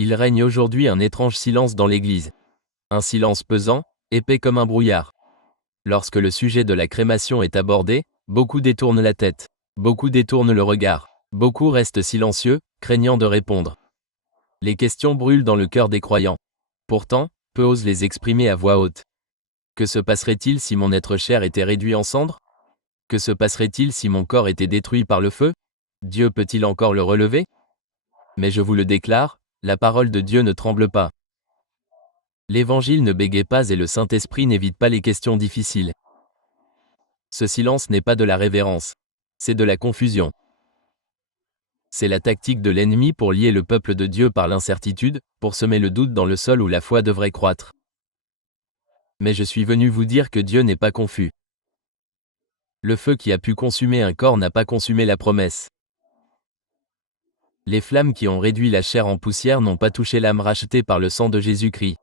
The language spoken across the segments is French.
Il règne aujourd'hui un étrange silence dans l'Église. Un silence pesant, épais comme un brouillard. Lorsque le sujet de la crémation est abordé, beaucoup détournent la tête. Beaucoup détournent le regard. Beaucoup restent silencieux, craignant de répondre. Les questions brûlent dans le cœur des croyants. Pourtant, peu osent les exprimer à voix haute. Que se passerait-il si mon être cher était réduit en cendres? Que se passerait-il si mon corps était détruit par le feu? Dieu peut-il encore le relever? Mais je vous le déclare, la parole de Dieu ne tremble pas. L'Évangile ne bégaye pas et le Saint-Esprit n'évite pas les questions difficiles. Ce silence n'est pas de la révérence. C'est de la confusion. C'est la tactique de l'ennemi pour lier le peuple de Dieu par l'incertitude, pour semer le doute dans le sol où la foi devrait croître. Mais je suis venu vous dire que Dieu n'est pas confus. Le feu qui a pu consumer un corps n'a pas consumé la promesse. Les flammes qui ont réduit la chair en poussière n'ont pas touché l'âme rachetée par le sang de Jésus-Christ.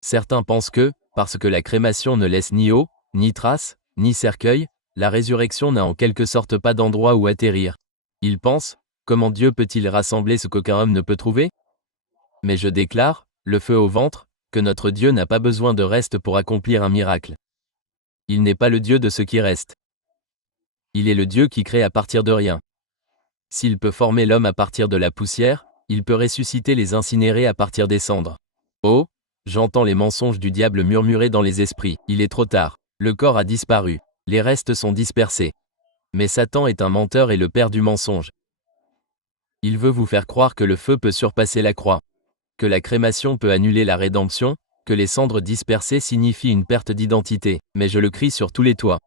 Certains pensent que, parce que la crémation ne laisse ni eau, ni trace, ni cercueil, la résurrection n'a en quelque sorte pas d'endroit où atterrir. Ils pensent, comment Dieu peut-il rassembler ce qu'aucun homme ne peut trouver? Mais je déclare, le feu au ventre, que notre Dieu n'a pas besoin de reste pour accomplir un miracle. Il n'est pas le Dieu de ce qui reste. Il est le Dieu qui crée à partir de rien. S'il peut former l'homme à partir de la poussière, il peut ressusciter les incinérés à partir des cendres. Oh, j'entends les mensonges du diable murmurer dans les esprits. Il est trop tard. Le corps a disparu. Les restes sont dispersés. Mais Satan est un menteur et le père du mensonge. Il veut vous faire croire que le feu peut surpasser la croix. Que la crémation peut annuler la rédemption, que les cendres dispersées signifient une perte d'identité. Mais je le crie sur tous les toits.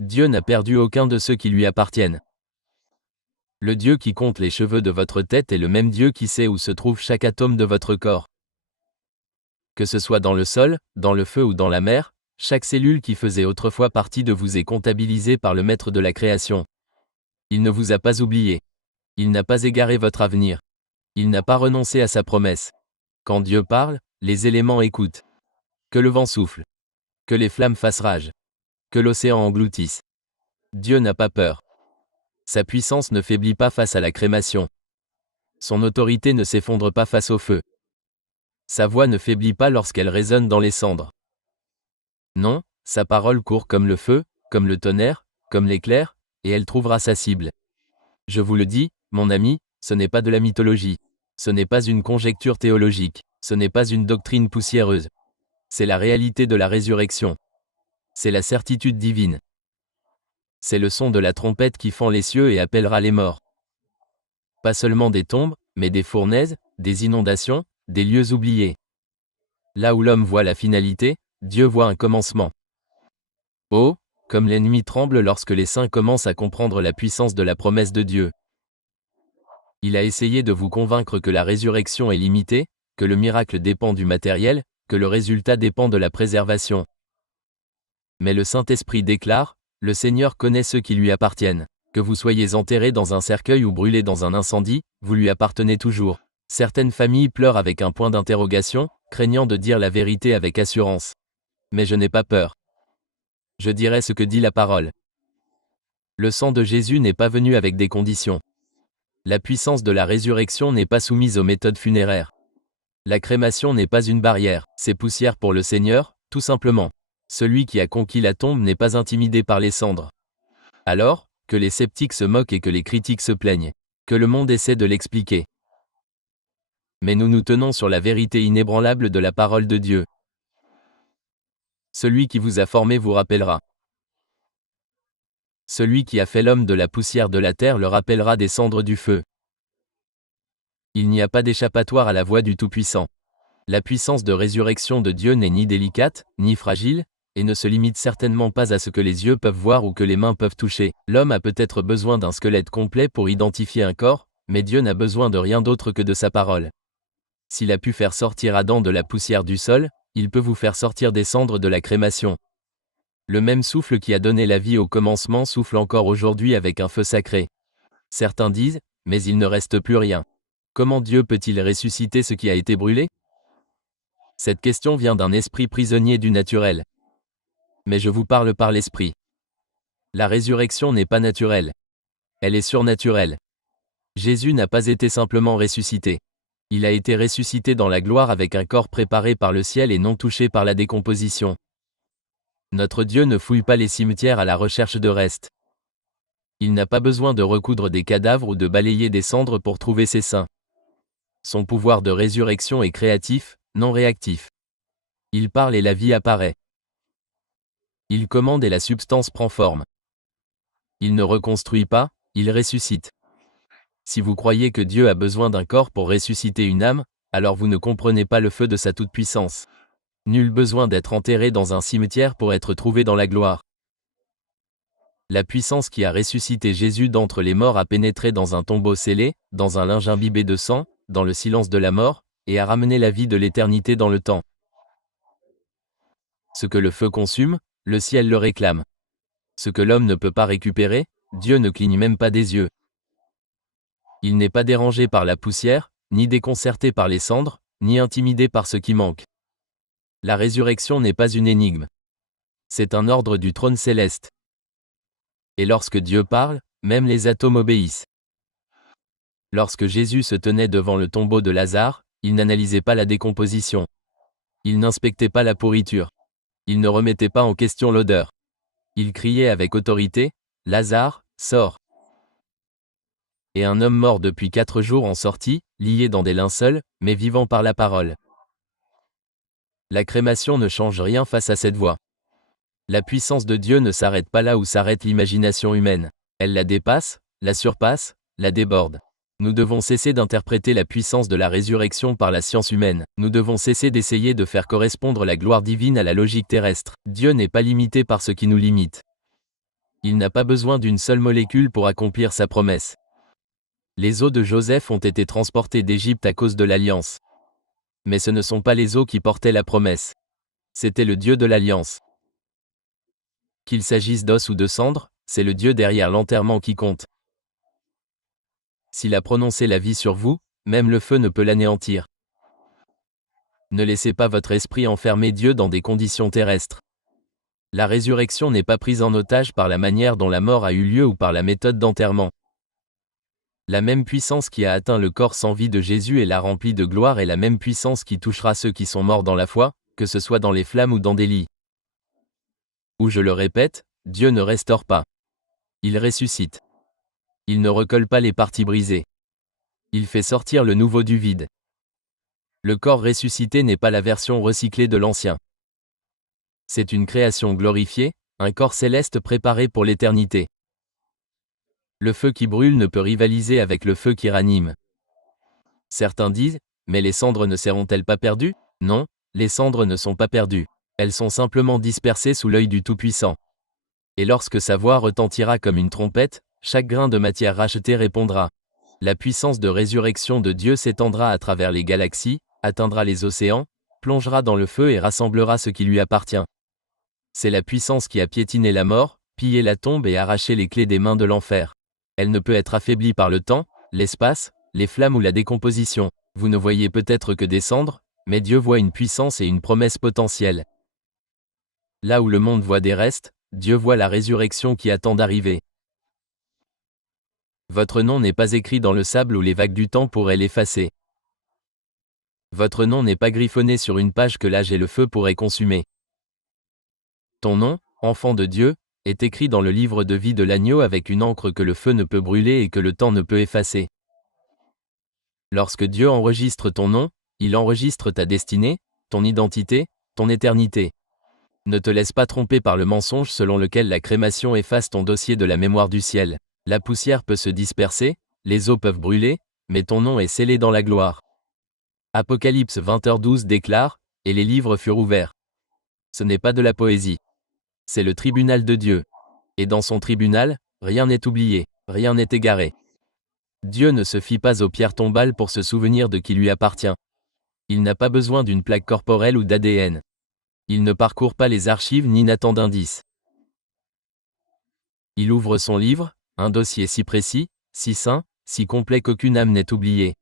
Dieu n'a perdu aucun de ceux qui lui appartiennent. Le Dieu qui compte les cheveux de votre tête est le même Dieu qui sait où se trouve chaque atome de votre corps. Que ce soit dans le sol, dans le feu ou dans la mer, chaque cellule qui faisait autrefois partie de vous est comptabilisée par le Maître de la création. Il ne vous a pas oublié. Il n'a pas égaré votre avenir. Il n'a pas renoncé à sa promesse. Quand Dieu parle, les éléments écoutent. Que le vent souffle. Que les flammes fassent rage. Que l'océan engloutisse. Dieu n'a pas peur. Sa puissance ne faiblit pas face à la crémation. Son autorité ne s'effondre pas face au feu. Sa voix ne faiblit pas lorsqu'elle résonne dans les cendres. Non, sa parole court comme le feu, comme le tonnerre, comme l'éclair, et elle trouvera sa cible. Je vous le dis, mon ami, ce n'est pas de la mythologie. Ce n'est pas une conjecture théologique. Ce n'est pas une doctrine poussiéreuse. C'est la réalité de la résurrection. C'est la certitude divine. C'est le son de la trompette qui fend les cieux et appellera les morts. Pas seulement des tombes, mais des fournaises, des inondations, des lieux oubliés. Là où l'homme voit la finalité, Dieu voit un commencement. Oh, comme l'ennemi tremble lorsque les saints commencent à comprendre la puissance de la promesse de Dieu. Il a essayé de vous convaincre que la résurrection est limitée, que le miracle dépend du matériel, que le résultat dépend de la préservation. Mais le Saint-Esprit déclare, le Seigneur connaît ceux qui lui appartiennent. Que vous soyez enterrés dans un cercueil ou brûlés dans un incendie, vous lui appartenez toujours. Certaines familles pleurent avec un point d'interrogation, craignant de dire la vérité avec assurance. Mais je n'ai pas peur. Je dirai ce que dit la parole. Le sang de Jésus n'est pas venu avec des conditions. La puissance de la résurrection n'est pas soumise aux méthodes funéraires. La crémation n'est pas une barrière, c'est poussière pour le Seigneur, tout simplement. Celui qui a conquis la tombe n'est pas intimidé par les cendres. Alors, que les sceptiques se moquent et que les critiques se plaignent. Que le monde essaie de l'expliquer. Mais nous nous tenons sur la vérité inébranlable de la parole de Dieu. Celui qui vous a formé vous rappellera. Celui qui a fait l'homme de la poussière de la terre le rappellera des cendres du feu. Il n'y a pas d'échappatoire à la voix du Tout-Puissant. La puissance de résurrection de Dieu n'est ni délicate, ni fragile, et ne se limite certainement pas à ce que les yeux peuvent voir ou que les mains peuvent toucher. L'homme a peut-être besoin d'un squelette complet pour identifier un corps, mais Dieu n'a besoin de rien d'autre que de sa parole. S'il a pu faire sortir Adam de la poussière du sol, il peut vous faire sortir des cendres de la crémation. Le même souffle qui a donné la vie au commencement souffle encore aujourd'hui avec un feu sacré. Certains disent, mais il ne reste plus rien. Comment Dieu peut-il ressusciter ce qui a été brûlé? Cette question vient d'un esprit prisonnier du naturel. Mais je vous parle par l'esprit. La résurrection n'est pas naturelle. Elle est surnaturelle. Jésus n'a pas été simplement ressuscité. Il a été ressuscité dans la gloire avec un corps préparé par le ciel et non touché par la décomposition. Notre Dieu ne fouille pas les cimetières à la recherche de restes. Il n'a pas besoin de recoudre des cadavres ou de balayer des cendres pour trouver ses saints. Son pouvoir de résurrection est créatif, non réactif. Il parle et la vie apparaît. Il commande et la substance prend forme. Il ne reconstruit pas, il ressuscite. Si vous croyez que Dieu a besoin d'un corps pour ressusciter une âme, alors vous ne comprenez pas le feu de sa toute-puissance. Nul besoin d'être enterré dans un cimetière pour être trouvé dans la gloire. La puissance qui a ressuscité Jésus d'entre les morts a pénétré dans un tombeau scellé, dans un linge imbibé de sang, dans le silence de la mort, et a ramené la vie de l'éternité dans le temps. Ce que le feu consume, le ciel le réclame. Ce que l'homme ne peut pas récupérer, Dieu ne cligne même pas des yeux. Il n'est pas dérangé par la poussière, ni déconcerté par les cendres, ni intimidé par ce qui manque. La résurrection n'est pas une énigme. C'est un ordre du trône céleste. Et lorsque Dieu parle, même les atomes obéissent. Lorsque Jésus se tenait devant le tombeau de Lazare, il n'analysait pas la décomposition. Il n'inspectait pas la pourriture. Il ne remettait pas en question l'odeur. Il criait avec autorité, « Lazare, sors !» Et un homme mort depuis 4 jours en sortit, lié dans des linceuls, mais vivant par la parole. La crémation ne change rien face à cette voix. La puissance de Dieu ne s'arrête pas là où s'arrête l'imagination humaine. Elle la dépasse, la surpasse, la déborde. Nous devons cesser d'interpréter la puissance de la résurrection par la science humaine. Nous devons cesser d'essayer de faire correspondre la gloire divine à la logique terrestre. Dieu n'est pas limité par ce qui nous limite. Il n'a pas besoin d'une seule molécule pour accomplir sa promesse. Les os de Joseph ont été transportés d'Égypte à cause de l'alliance. Mais ce ne sont pas les os qui portaient la promesse. C'était le Dieu de l'alliance. Qu'il s'agisse d'os ou de cendres, c'est le Dieu derrière l'enterrement qui compte. S'il a prononcé la vie sur vous, même le feu ne peut l'anéantir. Ne laissez pas votre esprit enfermer Dieu dans des conditions terrestres. La résurrection n'est pas prise en otage par la manière dont la mort a eu lieu ou par la méthode d'enterrement. La même puissance qui a atteint le corps sans vie de Jésus et l'a rempli de gloire est la même puissance qui touchera ceux qui sont morts dans la foi, que ce soit dans les flammes ou dans des lits. Ou je le répète, Dieu ne restaure pas. Il ressuscite. Il ne recolle pas les parties brisées. Il fait sortir le nouveau du vide. Le corps ressuscité n'est pas la version recyclée de l'ancien. C'est une création glorifiée, un corps céleste préparé pour l'éternité. Le feu qui brûle ne peut rivaliser avec le feu qui ranime. Certains disent, mais les cendres ne seront-elles pas perdues? Non, les cendres ne sont pas perdues. Elles sont simplement dispersées sous l'œil du Tout-Puissant. Et lorsque sa voix retentira comme une trompette, chaque grain de matière racheté répondra. La puissance de résurrection de Dieu s'étendra à travers les galaxies, atteindra les océans, plongera dans le feu et rassemblera ce qui lui appartient. C'est la puissance qui a piétiné la mort, pillé la tombe et arraché les clés des mains de l'enfer. Elle ne peut être affaiblie par le temps, l'espace, les flammes ou la décomposition. Vous ne voyez peut-être que des cendres, mais Dieu voit une puissance et une promesse potentielle. Là où le monde voit des restes, Dieu voit la résurrection qui attend d'arriver. Votre nom n'est pas écrit dans le sable où les vagues du temps pourraient l'effacer. Votre nom n'est pas griffonné sur une page que l'âge et le feu pourraient consumer. Ton nom, enfant de Dieu, est écrit dans le livre de vie de l'agneau avec une encre que le feu ne peut brûler et que le temps ne peut effacer. Lorsque Dieu enregistre ton nom, il enregistre ta destinée, ton identité, ton éternité. Ne te laisse pas tromper par le mensonge selon lequel la crémation efface ton dossier de la mémoire du ciel. La poussière peut se disperser, les eaux peuvent brûler, mais ton nom est scellé dans la gloire. Apocalypse 20h12 déclare, et les livres furent ouverts. Ce n'est pas de la poésie. C'est le tribunal de Dieu. Et dans son tribunal, rien n'est oublié, rien n'est égaré. Dieu ne se fie pas aux pierres tombales pour se souvenir de qui lui appartient. Il n'a pas besoin d'une plaque corporelle ou d'ADN. Il ne parcourt pas les archives ni n'attend d'indices. Il ouvre son livre, un dossier si précis, si saint, si complet qu'aucune âme n'est oubliée.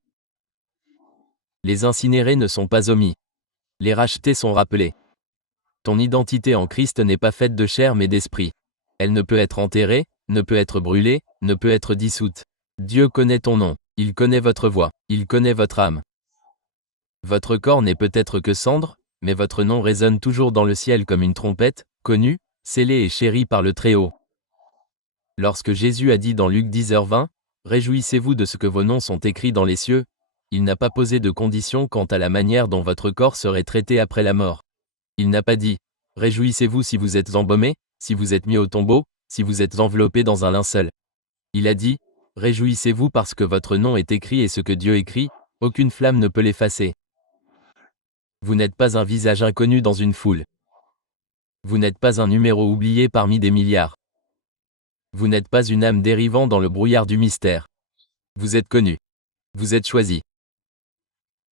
Les incinérés ne sont pas omis. Les rachetés sont rappelés. Ton identité en Christ n'est pas faite de chair mais d'esprit. Elle ne peut être enterrée, ne peut être brûlée, ne peut être dissoute. Dieu connaît ton nom, il connaît votre voix, il connaît votre âme. Votre corps n'est peut-être que cendre, mais votre nom résonne toujours dans le ciel comme une trompette, connue, scellée et chérie par le Très-Haut. Lorsque Jésus a dit dans Luc 10h20, « Réjouissez-vous de ce que vos noms sont écrits dans les cieux », il n'a pas posé de condition quant à la manière dont votre corps serait traité après la mort. Il n'a pas dit « Réjouissez-vous si vous êtes embaumé, si vous êtes mis au tombeau, si vous êtes enveloppé dans un linceul. » Il a dit « Réjouissez-vous parce que votre nom est écrit et ce que Dieu écrit, aucune flamme ne peut l'effacer. » Vous n'êtes pas un visage inconnu dans une foule. Vous n'êtes pas un numéro oublié parmi des milliards. Vous n'êtes pas une âme dérivant dans le brouillard du mystère. Vous êtes connu. Vous êtes choisi.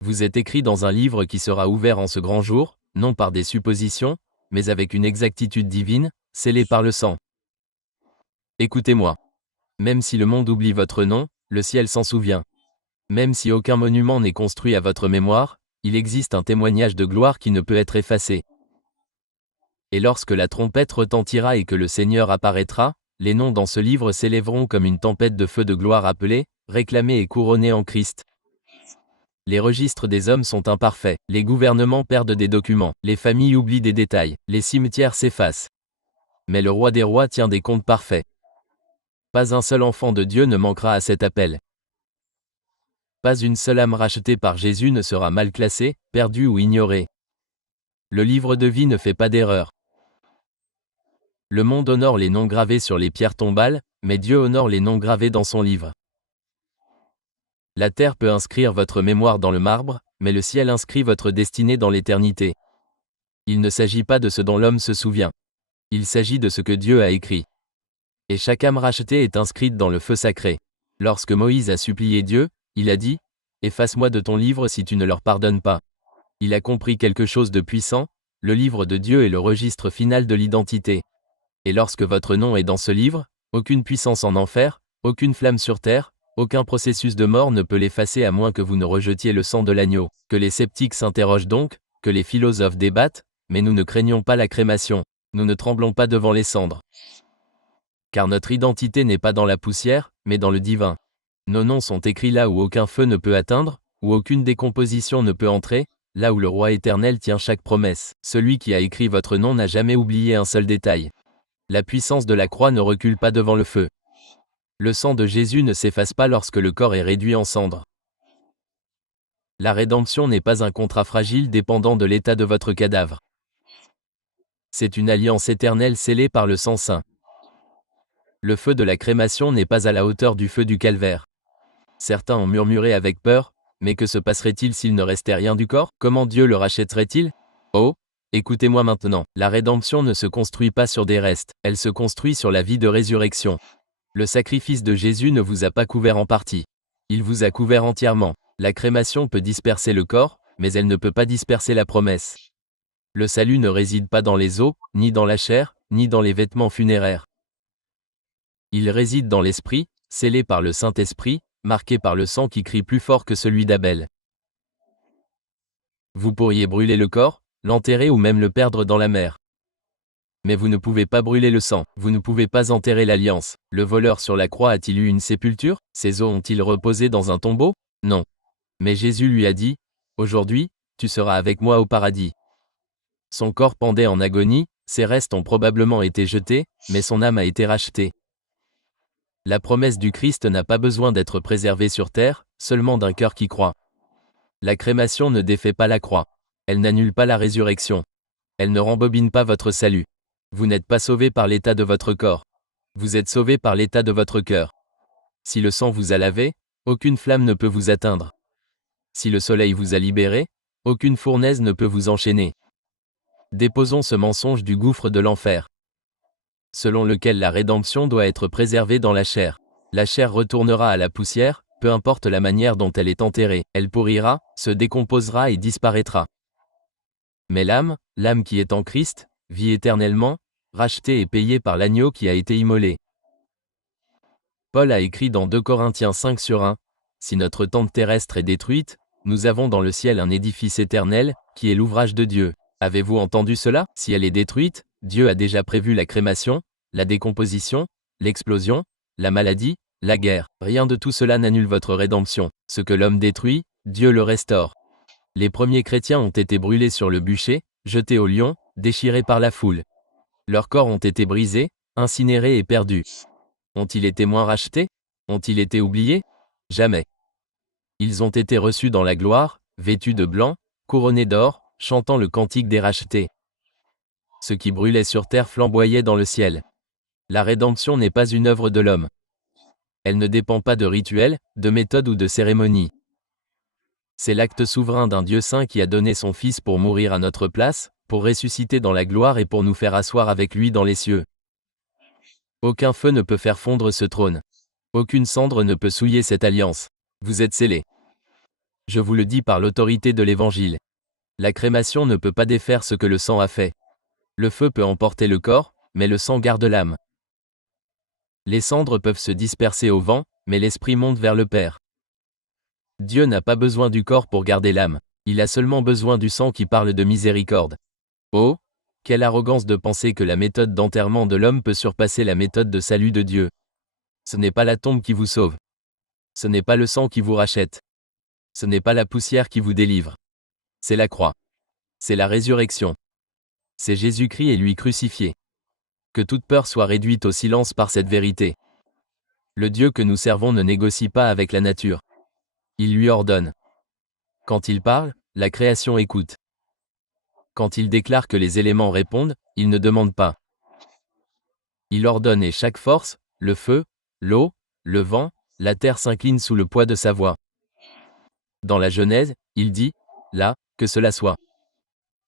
Vous êtes écrit dans un livre qui sera ouvert en ce grand jour, non par des suppositions, mais avec une exactitude divine, scellée par le sang. Écoutez-moi. Même si le monde oublie votre nom, le ciel s'en souvient. Même si aucun monument n'est construit à votre mémoire, il existe un témoignage de gloire qui ne peut être effacé. Et lorsque la trompette retentira et que le Seigneur apparaîtra, les noms dans ce livre s'élèveront comme une tempête de feu de gloire appelés, réclamés et couronnés en Christ. Les registres des hommes sont imparfaits, les gouvernements perdent des documents, les familles oublient des détails, les cimetières s'effacent. Mais le roi des rois tient des comptes parfaits. Pas un seul enfant de Dieu ne manquera à cet appel. Pas une seule âme rachetée par Jésus ne sera mal classée, perdue ou ignorée. Le livre de vie ne fait pas d'erreur. Le monde honore les noms gravés sur les pierres tombales, mais Dieu honore les noms gravés dans son livre. La terre peut inscrire votre mémoire dans le marbre, mais le ciel inscrit votre destinée dans l'éternité. Il ne s'agit pas de ce dont l'homme se souvient. Il s'agit de ce que Dieu a écrit. Et chaque âme rachetée est inscrite dans le feu sacré. Lorsque Moïse a supplié Dieu, il a dit « Efface-moi de ton livre si tu ne leur pardonnes pas ». Il a compris quelque chose de puissant, le livre de Dieu est le registre final de l'identité. Et lorsque votre nom est dans ce livre, aucune puissance en enfer, aucune flamme sur terre, aucun processus de mort ne peut l'effacer à moins que vous ne rejetiez le sang de l'agneau. Que les sceptiques s'interrogent donc, que les philosophes débattent, mais nous ne craignons pas la crémation, nous ne tremblons pas devant les cendres. Car notre identité n'est pas dans la poussière, mais dans le divin. Nos noms sont écrits là où aucun feu ne peut atteindre, où aucune décomposition ne peut entrer, là où le Roi éternel tient chaque promesse. Celui qui a écrit votre nom n'a jamais oublié un seul détail. La puissance de la croix ne recule pas devant le feu. Le sang de Jésus ne s'efface pas lorsque le corps est réduit en cendres. La rédemption n'est pas un contrat fragile dépendant de l'état de votre cadavre. C'est une alliance éternelle scellée par le sang saint. Le feu de la crémation n'est pas à la hauteur du feu du calvaire. Certains ont murmuré avec peur, mais que se passerait-il s'il ne restait rien du corps? Comment Dieu le rachèterait-il? Oh, écoutez-moi maintenant, la rédemption ne se construit pas sur des restes, elle se construit sur la vie de résurrection. Le sacrifice de Jésus ne vous a pas couvert en partie. Il vous a couvert entièrement. La crémation peut disperser le corps, mais elle ne peut pas disperser la promesse. Le salut ne réside pas dans les os, ni dans la chair, ni dans les vêtements funéraires. Il réside dans l'esprit, scellé par le Saint-Esprit, marqué par le sang qui crie plus fort que celui d'Abel. Vous pourriez brûler le corps, l'enterrer ou même le perdre dans la mer. Mais vous ne pouvez pas brûler le sang, vous ne pouvez pas enterrer l'alliance. Le voleur sur la croix a-t-il eu une sépulture? Ses os ont-ils reposé dans un tombeau? Non. Mais Jésus lui a dit, « Aujourd'hui, tu seras avec moi au paradis. » Son corps pendait en agonie, ses restes ont probablement été jetés, mais son âme a été rachetée. La promesse du Christ n'a pas besoin d'être préservée sur terre, seulement d'un cœur qui croit. La crémation ne défait pas la croix. Elle n'annule pas la résurrection. Elle ne rembobine pas votre salut. Vous n'êtes pas sauvé par l'état de votre corps. Vous êtes sauvé par l'état de votre cœur. Si le sang vous a lavé, aucune flamme ne peut vous atteindre. Si le soleil vous a libéré, aucune fournaise ne peut vous enchaîner. Déposons ce mensonge du gouffre de l'enfer, selon lequel la rédemption doit être préservée dans la chair. La chair retournera à la poussière, peu importe la manière dont elle est enterrée, elle pourrira, se décomposera et disparaîtra. Mais l'âme qui est en Christ, vit éternellement, rachetée et payée par l'agneau qui a été immolé. Paul a écrit dans 2 Corinthiens 5:1, « Si notre tente terrestre est détruite, nous avons dans le ciel un édifice éternel, qui est l'ouvrage de Dieu. » Avez-vous entendu cela? Si elle est détruite, Dieu a déjà prévu la crémation, la décomposition, l'explosion, la maladie, la guerre. Rien de tout cela n'annule votre rédemption. Ce que l'homme détruit, Dieu le restaure. Les premiers chrétiens ont été brûlés sur le bûcher, jetés au lion, déchirés par la foule. Leurs corps ont été brisés, incinérés et perdus. Ont-ils été moins rachetés? Ont-ils été oubliés? Jamais. Ils ont été reçus dans la gloire, vêtus de blanc, couronnés d'or, chantant le cantique des rachetés. Ce qui brûlait sur terre flamboyait dans le ciel. La rédemption n'est pas une œuvre de l'homme. Elle ne dépend pas de rituels, de méthodes ou de cérémonies. C'est l'acte souverain d'un Dieu saint qui a donné son Fils pour mourir à notre place, pour ressusciter dans la gloire et pour nous faire asseoir avec lui dans les cieux. Aucun feu ne peut faire fondre ce trône. Aucune cendre ne peut souiller cette alliance. Vous êtes scellés. Je vous le dis par l'autorité de l'Évangile. La crémation ne peut pas défaire ce que le sang a fait. Le feu peut emporter le corps, mais le sang garde l'âme. Les cendres peuvent se disperser au vent, mais l'esprit monte vers le Père. Dieu n'a pas besoin du corps pour garder l'âme, il a seulement besoin du sang qui parle de miséricorde. Oh, quelle arrogance de penser que la méthode d'enterrement de l'homme peut surpasser la méthode de salut de Dieu. Ce n'est pas la tombe qui vous sauve. Ce n'est pas le sang qui vous rachète. Ce n'est pas la poussière qui vous délivre. C'est la croix. C'est la résurrection. C'est Jésus-Christ et lui crucifié. Que toute peur soit réduite au silence par cette vérité. Le Dieu que nous servons ne négocie pas avec la nature. Il lui ordonne. Quand il parle, la création écoute. Quand il déclare que les éléments répondent, il ne demande pas. Il ordonne et chaque force, le feu, l'eau, le vent, la terre s'incline sous le poids de sa voix. Dans la Genèse, il dit, là, que cela soit.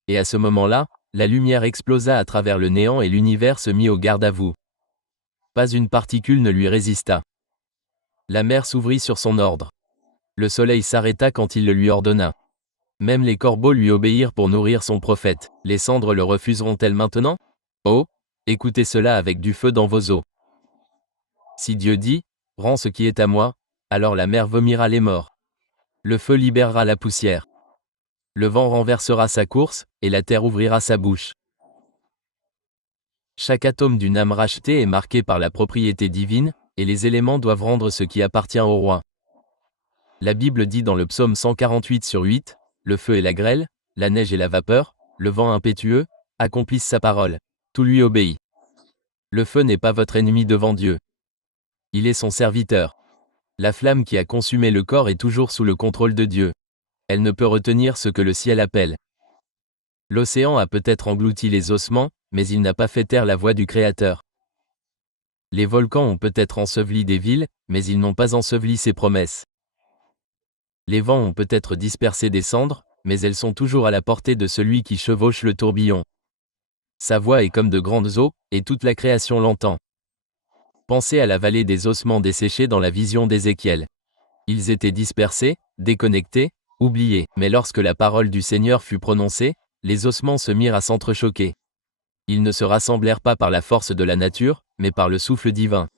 Et à ce moment-là, la lumière explosa à travers le néant et l'univers se mit au garde à vous. Pas une particule ne lui résista. La mer s'ouvrit sur son ordre. Le soleil s'arrêta quand il le lui ordonna. Même les corbeaux lui obéirent pour nourrir son prophète. Les cendres le refuseront-elles maintenant? Oh, écoutez cela avec du feu dans vos os. Si Dieu dit, « Rends ce qui est à moi », alors la mer vomira les morts. Le feu libérera la poussière. Le vent renversera sa course, et la terre ouvrira sa bouche. Chaque atome d'une âme rachetée est marqué par la propriété divine, et les éléments doivent rendre ce qui appartient au roi. La Bible dit dans le psaume 148/8, « Le feu et la grêle, la neige et la vapeur, le vent impétueux, accomplissent sa parole. Tout lui obéit. » Le feu n'est pas votre ennemi devant Dieu. Il est son serviteur. La flamme qui a consumé le corps est toujours sous le contrôle de Dieu. Elle ne peut retenir ce que le ciel appelle. L'océan a peut-être englouti les ossements, mais il n'a pas fait taire la voix du Créateur. Les volcans ont peut-être enseveli des villes, mais ils n'ont pas enseveli ses promesses. Les vents ont peut-être dispersé des cendres, mais elles sont toujours à la portée de celui qui chevauche le tourbillon. Sa voix est comme de grandes eaux, et toute la création l'entend. Pensez à la vallée des ossements desséchés dans la vision d'Ézéchiel. Ils étaient dispersés, déconnectés, oubliés, mais lorsque la parole du Seigneur fut prononcée, les ossements se mirent à s'entrechoquer. Ils ne se rassemblèrent pas par la force de la nature, mais par le souffle divin.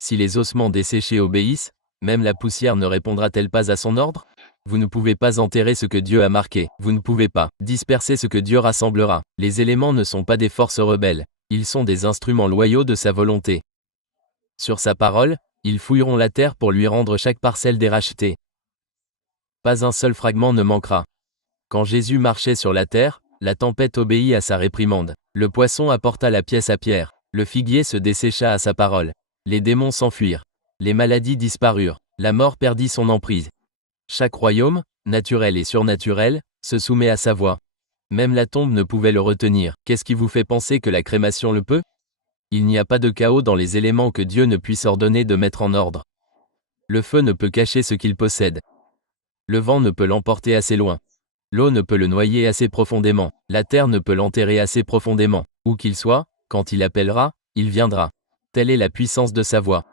Si les ossements desséchés obéissent, même la poussière ne répondra-t-elle pas à son ordre? Vous ne pouvez pas enterrer ce que Dieu a marqué, vous ne pouvez pas disperser ce que Dieu rassemblera. Les éléments ne sont pas des forces rebelles, ils sont des instruments loyaux de sa volonté. Sur sa parole, ils fouilleront la terre pour lui rendre chaque parcelle des rachetés. Pas un seul fragment ne manquera. Quand Jésus marchait sur la terre, la tempête obéit à sa réprimande. Le poisson apporta la pièce à Pierre. Le figuier se dessécha à sa parole. Les démons s'enfuirent. Les maladies disparurent. La mort perdit son emprise. Chaque royaume, naturel et surnaturel, se soumet à sa voix. Même la tombe ne pouvait le retenir. Qu'est-ce qui vous fait penser que la crémation le peut? Il n'y a pas de chaos dans les éléments que Dieu ne puisse ordonner de mettre en ordre. Le feu ne peut cacher ce qu'il possède. Le vent ne peut l'emporter assez loin. L'eau ne peut le noyer assez profondément. La terre ne peut l'enterrer assez profondément. Où qu'il soit, quand il appellera, il viendra. Telle est la puissance de sa voix.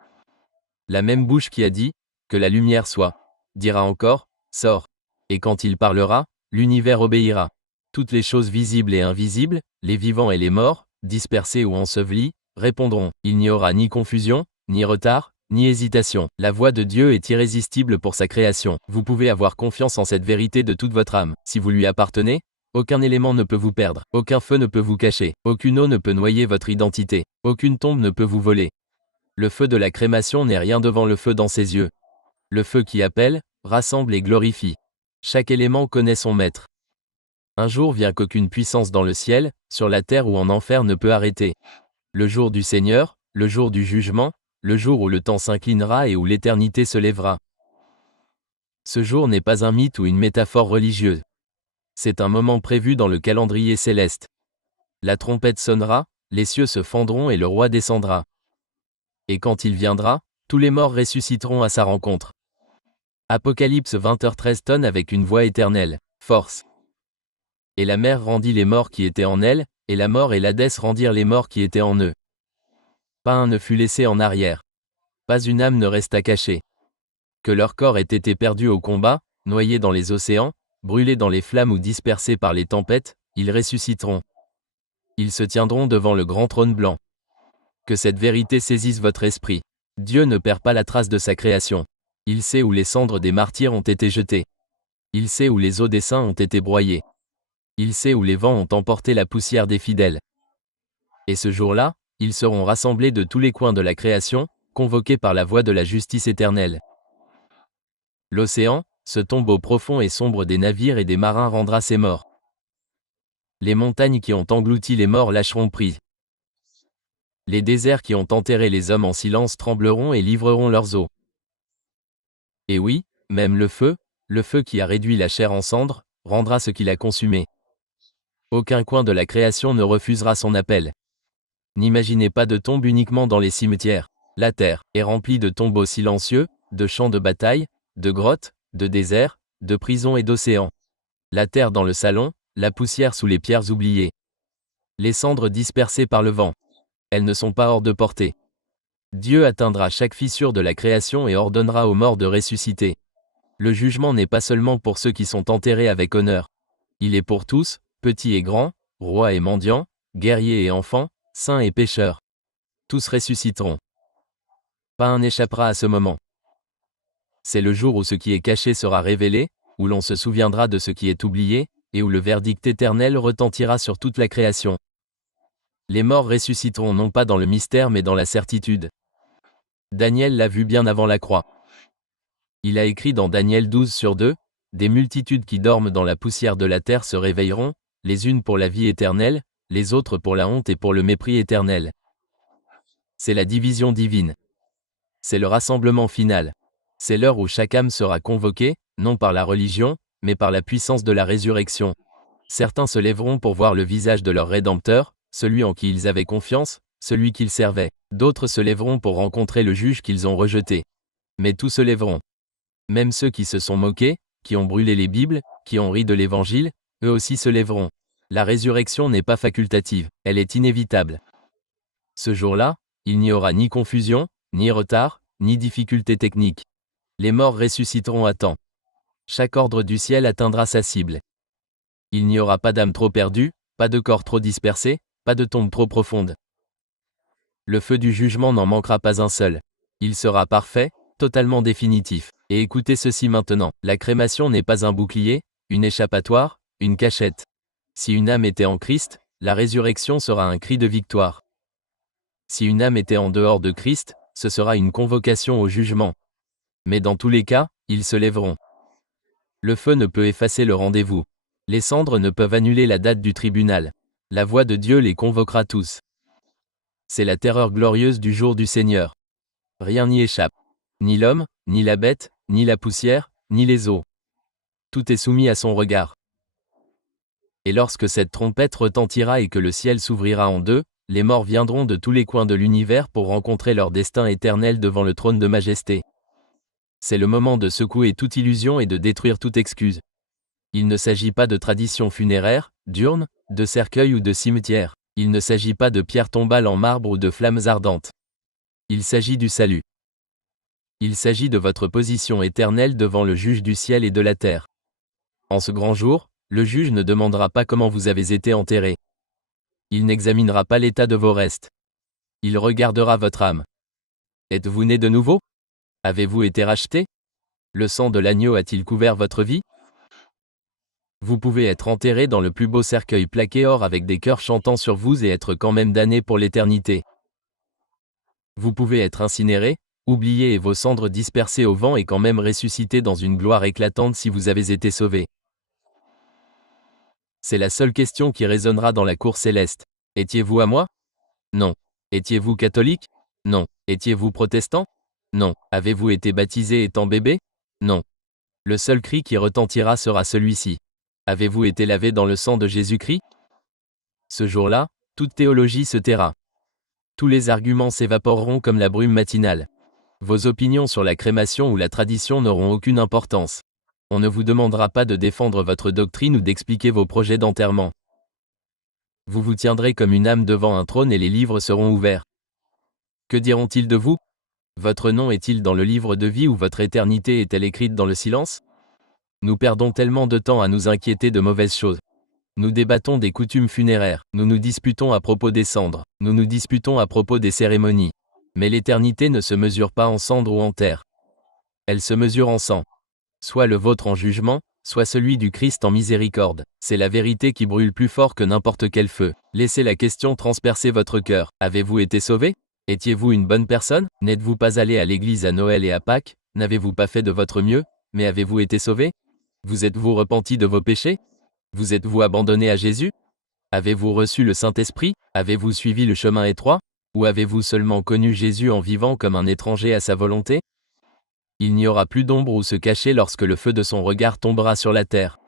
La même bouche qui a dit, que la lumière soit, dira encore, sors. Et quand il parlera, l'univers obéira. Toutes les choses visibles et invisibles, les vivants et les morts, dispersés ou ensevelis, répondront. Il n'y aura ni confusion, ni retard, ni hésitation. La voix de Dieu est irrésistible pour sa création. Vous pouvez avoir confiance en cette vérité de toute votre âme. Si vous lui appartenez, aucun élément ne peut vous perdre. Aucun feu ne peut vous cacher. Aucune eau ne peut noyer votre identité. Aucune tombe ne peut vous voler. Le feu de la crémation n'est rien devant le feu dans ses yeux. Le feu qui appelle, rassemble et glorifie. Chaque élément connaît son maître. Un jour vient qu'aucune puissance dans le ciel, sur la terre ou en enfer ne peut arrêter. Le jour du Seigneur, le jour du jugement, le jour où le temps s'inclinera et où l'éternité se lèvera. Ce jour n'est pas un mythe ou une métaphore religieuse. C'est un moment prévu dans le calendrier céleste. La trompette sonnera, les cieux se fendront et le roi descendra. Et quand il viendra, tous les morts ressusciteront à sa rencontre. Apocalypse 20h13 tonnes avec une voix éternelle. Force. Et la mer rendit les morts qui étaient en elle, et la mort et l'Hadès rendirent les morts qui étaient en eux. Pas un ne fut laissé en arrière. Pas une âme ne resta cachée. Que leur corps ait été perdu au combat, noyés dans les océans, brûlés dans les flammes ou dispersés par les tempêtes, ils ressusciteront. Ils se tiendront devant le grand trône blanc. Que cette vérité saisisse votre esprit. Dieu ne perd pas la trace de sa création. Il sait où les cendres des martyrs ont été jetées. Il sait où les os des saints ont été broyés. Il sait où les vents ont emporté la poussière des fidèles. Et ce jour-là, ils seront rassemblés de tous les coins de la création, convoqués par la voix de la justice éternelle. L'océan, ce tombeau profond et sombre des navires et des marins rendra ses morts. Les montagnes qui ont englouti les morts lâcheront prise. Les déserts qui ont enterré les hommes en silence trembleront et livreront leurs os. Et oui, même le feu qui a réduit la chair en cendres, rendra ce qu'il a consumé. Aucun coin de la création ne refusera son appel. N'imaginez pas de tombes uniquement dans les cimetières. La terre est remplie de tombeaux silencieux, de champs de bataille, de grottes, de déserts, de prisons et d'océans. La terre dans le salon, la poussière sous les pierres oubliées. Les cendres dispersées par le vent. Elles ne sont pas hors de portée. Dieu atteindra chaque fissure de la création et ordonnera aux morts de ressusciter. Le jugement n'est pas seulement pour ceux qui sont enterrés avec honneur. Il est pour tous, petits et grands, rois et mendiants, guerriers et enfants, saints et pécheurs. Tous ressusciteront. Pas un n'échappera à ce moment. C'est le jour où ce qui est caché sera révélé, où l'on se souviendra de ce qui est oublié, et où le verdict éternel retentira sur toute la création. Les morts ressusciteront non pas dans le mystère mais dans la certitude. Daniel l'a vu bien avant la croix. Il a écrit dans Daniel 12/2, « Des multitudes qui dorment dans la poussière de la terre se réveilleront, les unes pour la vie éternelle, les autres pour la honte et pour le mépris éternel. » C'est la division divine. C'est le rassemblement final. C'est l'heure où chaque âme sera convoquée, non par la religion, mais par la puissance de la résurrection. Certains se lèveront pour voir le visage de leur Rédempteur, celui en qui ils avaient confiance, celui qu'ils servaient. D'autres se lèveront pour rencontrer le juge qu'ils ont rejeté. Mais tous se lèveront. Même ceux qui se sont moqués, qui ont brûlé les Bibles, qui ont ri de l'Évangile, eux aussi se lèveront. La résurrection n'est pas facultative, elle est inévitable. Ce jour-là, il n'y aura ni confusion, ni retard, ni difficulté technique. Les morts ressusciteront à temps. Chaque ordre du ciel atteindra sa cible. Il n'y aura pas d'âme trop perdue, pas de corps trop dispersés, pas de tombe trop profonde. Le feu du jugement n'en manquera pas un seul. Il sera parfait, totalement définitif. Et écoutez ceci maintenant, la crémation n'est pas un bouclier, une échappatoire, une cachette. Si une âme était en Christ, la résurrection sera un cri de victoire. Si une âme était en dehors de Christ, ce sera une convocation au jugement. Mais dans tous les cas, ils se lèveront. Le feu ne peut effacer le rendez-vous. Les cendres ne peuvent annuler la date du tribunal. La voix de Dieu les convoquera tous. C'est la terreur glorieuse du jour du Seigneur. Rien n'y échappe. Ni l'homme, ni la bête, ni la poussière, ni les eaux. Tout est soumis à son regard. Et lorsque cette trompette retentira et que le ciel s'ouvrira en deux, les morts viendront de tous les coins de l'univers pour rencontrer leur destin éternel devant le trône de majesté. C'est le moment de secouer toute illusion et de détruire toute excuse. Il ne s'agit pas de tradition funéraire, d'urne, de cercueil ou de cimetière. Il ne s'agit pas de pierres tombales en marbre ou de flammes ardentes. Il s'agit du salut. Il s'agit de votre position éternelle devant le juge du ciel et de la terre. En ce grand jour, le juge ne demandera pas comment vous avez été enterré. Il n'examinera pas l'état de vos restes. Il regardera votre âme. Êtes-vous né de nouveau? Avez-vous été racheté? Le sang de l'agneau a-t-il couvert votre vie? Vous pouvez être enterré dans le plus beau cercueil plaqué or avec des chœurs chantant sur vous et être quand même damné pour l'éternité. Vous pouvez être incinéré, oubliés et vos cendres dispersées au vent et quand même ressuscités dans une gloire éclatante si vous avez été sauvés. C'est la seule question qui résonnera dans la cour céleste. Étiez-vous à moi? Non. Étiez-vous catholique? Non. Étiez-vous protestant? Non. Avez-vous été baptisé étant bébé? Non. Le seul cri qui retentira sera celui-ci. Avez-vous été lavé dans le sang de Jésus-Christ? Ce jour-là, toute théologie se taira. Tous les arguments s'évaporeront comme la brume matinale. Vos opinions sur la crémation ou la tradition n'auront aucune importance. On ne vous demandera pas de défendre votre doctrine ou d'expliquer vos projets d'enterrement. Vous vous tiendrez comme une âme devant un trône et les livres seront ouverts. Que diront-ils de vous? Votre nom est-il dans le livre de vie ou votre éternité est-elle écrite dans le silence? Nous perdons tellement de temps à nous inquiéter de mauvaises choses. Nous débattons des coutumes funéraires, nous nous disputons à propos des cendres, nous nous disputons à propos des cérémonies. Mais l'éternité ne se mesure pas en cendres ou en terre. Elle se mesure en sang. Soit le vôtre en jugement, soit celui du Christ en miséricorde. C'est la vérité qui brûle plus fort que n'importe quel feu. Laissez la question transpercer votre cœur. Avez-vous été sauvé? Étiez-vous une bonne personne? N'êtes-vous pas allé à l'église à Noël et à Pâques? N'avez-vous pas fait de votre mieux? Mais avez-vous été sauvé? Vous êtes-vous repenti de vos péchés? Vous êtes-vous abandonné à Jésus? Avez-vous reçu le Saint-Esprit? Avez-vous suivi le chemin étroit? Ou avez-vous seulement connu Jésus en vivant comme un étranger à sa volonté? Il n'y aura plus d'ombre où se cacher lorsque le feu de son regard tombera sur la terre.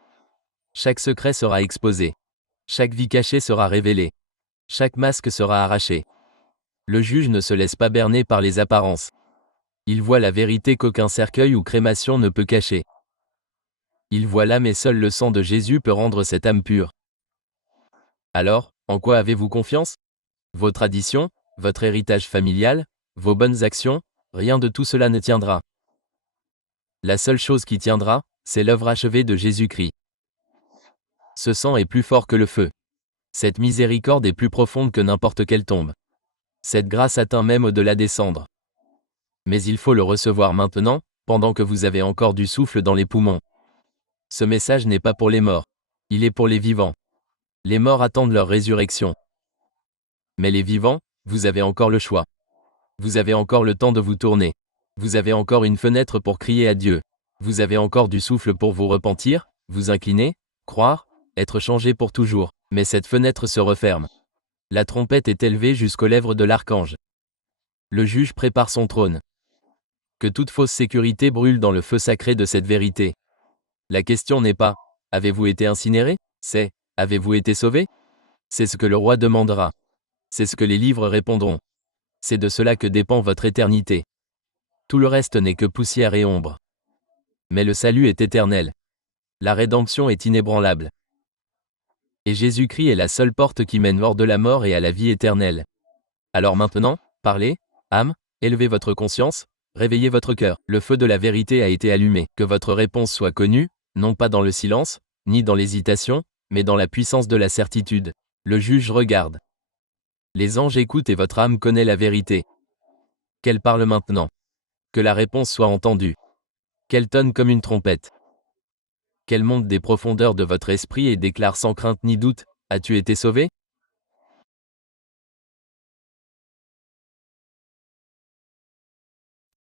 Chaque secret sera exposé. Chaque vie cachée sera révélée. Chaque masque sera arraché. Le juge ne se laisse pas berner par les apparences. Il voit la vérité qu'aucun cercueil ou crémation ne peut cacher. Il voit l'âme et seul le sang de Jésus peut rendre cette âme pure. Alors, en quoi avez-vous confiance? Vos traditions, votre héritage familial, vos bonnes actions, rien de tout cela ne tiendra. La seule chose qui tiendra, c'est l'œuvre achevée de Jésus-Christ. Ce sang est plus fort que le feu. Cette miséricorde est plus profonde que n'importe quelle tombe. Cette grâce atteint même au-delà des cendres. Mais il faut le recevoir maintenant, pendant que vous avez encore du souffle dans les poumons. Ce message n'est pas pour les morts. Il est pour les vivants. Les morts attendent leur résurrection. Mais les vivants, vous avez encore le choix. Vous avez encore le temps de vous tourner. Vous avez encore une fenêtre pour crier à Dieu. Vous avez encore du souffle pour vous repentir, vous incliner, croire, être changé pour toujours. Mais cette fenêtre se referme. La trompette est élevée jusqu'aux lèvres de l'archange. Le juge prépare son trône. Que toute fausse sécurité brûle dans le feu sacré de cette vérité. La question n'est pas « Avez-vous été incinéré ?» C'est « Avez-vous été sauvé ?» C'est ce que le roi demandera. C'est ce que les livres répondront. C'est de cela que dépend votre éternité. Tout le reste n'est que poussière et ombre. Mais le salut est éternel. La rédemption est inébranlable. Et Jésus-Christ est la seule porte qui mène hors de la mort et à la vie éternelle. Alors maintenant, parlez, âme, élevez votre conscience, réveillez votre cœur. Le feu de la vérité a été allumé. Que votre réponse soit connue, non pas dans le silence, ni dans l'hésitation, mais dans la puissance de la certitude. Le juge regarde. Les anges écoutent et votre âme connaît la vérité. Qu'elle parle maintenant. Que la réponse soit entendue. Qu'elle tonne comme une trompette. Qu'elle monte des profondeurs de votre esprit et déclare sans crainte ni doute, as-tu été sauvé?